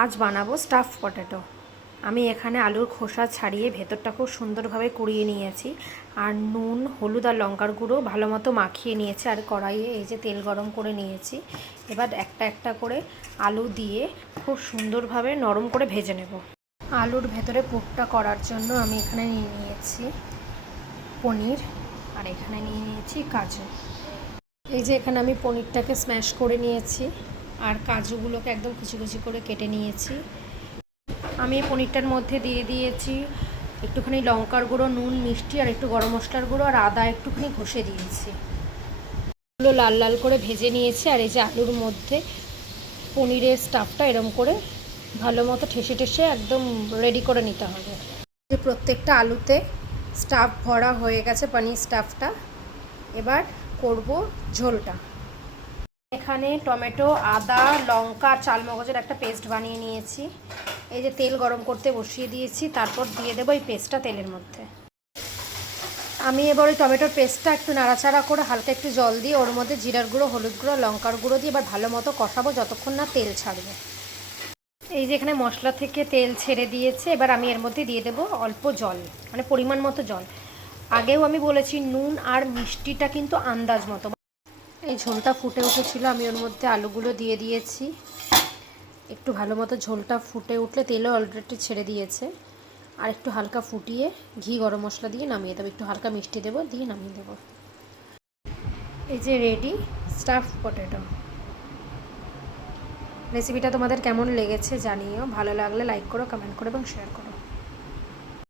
আজ বানাবো staff potato. আমি এখানে আলুর খোসা ছাড়িয়ে ভেতরটা খুব সুন্দরভাবে কুড়িয়ে নিয়েছি, আর নুন, হলুদ আর লঙ্কার গুঁড়ো ভালো মতো মাখিয়ে নিয়েছি। আর কড়াইয়ে এই যে তেল গরম করে নিয়েছি। এবার একটা একটা করে আলু দিয়ে খুব সুন্দরভাবে নরম করে ভেজে নেব। আলুর ভেতরে পুরটা করার জন্য আমি এখানে নিয়ে নিয়েছি পনির, আর এখানে নিয়ে নিয়েছি কাজু। এই যে এখানে আমি পনিরটাকে স্ম্যাশ করে নিয়েছি, আর কাজুগুলোকে একদম কুচি কুচি করে কেটে নিয়েছি। আমি পনিরটার মধ্যে দিয়ে দিয়েছি একটুখানি লঙ্কার গুঁড়ো, নুন, মিষ্টি আর একটু গরম মশলার গুঁড়ো, আর আদা একটুখানি ঘষে দিয়েছি। এগুলো লাল লাল করে ভেজে নিয়েছি। আর এই যে আলুর মধ্যে পনিরের স্টাফটা এরম করে ভালো মতো ঠেসে ঠেসে একদম রেডি করে নিতে হবে। যে প্রত্যেকটা আলুতে স্টাফ ভরা হয়ে গেছে, পনির স্টাফটা। এবার করব ঝোলটা। এখানে টমেটো, আদা, লঙ্কা আর চালমগজের একটা পেস্ট বানিয়ে নিয়েছি। এই যে তেল গরম করতে বসিয়ে দিয়েছি, তারপর দিয়ে দেবো এই পেস্টটা তেলের মধ্যে। আমি এবার ওই টমেটোর পেস্টটা একটু নাড়াচাড়া করে হালকা একটু জল দিয়ে ওর মধ্যে জিরার গুঁড়ো, হলুদ গুঁড়ো, লঙ্কার গুঁড়ো দিয়ে এবার ভালো মতো কষাবো যতক্ষণ না তেল ছাড়বে। এই যে এখানে মশলা থেকে তেল ছেড়ে দিয়েছে। এবার আমি এর মধ্যে দিয়ে দেবো অল্প জল, মানে পরিমাণ মতো জল। আগেও আমি বলেছি নুন আর মিষ্টিটা কিন্তু আন্দাজ মতো। এই ঝোলটা ফুটে উঠেছিল, আমি ওর মধ্যে আলুগুলো দিয়ে দিয়েছি। একটু ভালো মতো ঝোলটা ফুটে উঠলে তেলও অলরেডি ছেড়ে দিয়েছে। আর একটু হালকা ফুটিয়ে ঘি, গরম মশলা দিয়ে নামিয়ে দেবো। একটু হালকা মিষ্টি দেবো, দিয়ে নামিয়ে দেবো। এই যে রেডি স্টাফ পটেটো। রেসিপিটা তোমাদের কেমন লেগেছে জানিও। ভালো লাগলে লাইক করো, কমেন্ট করো এবং শেয়ার করো।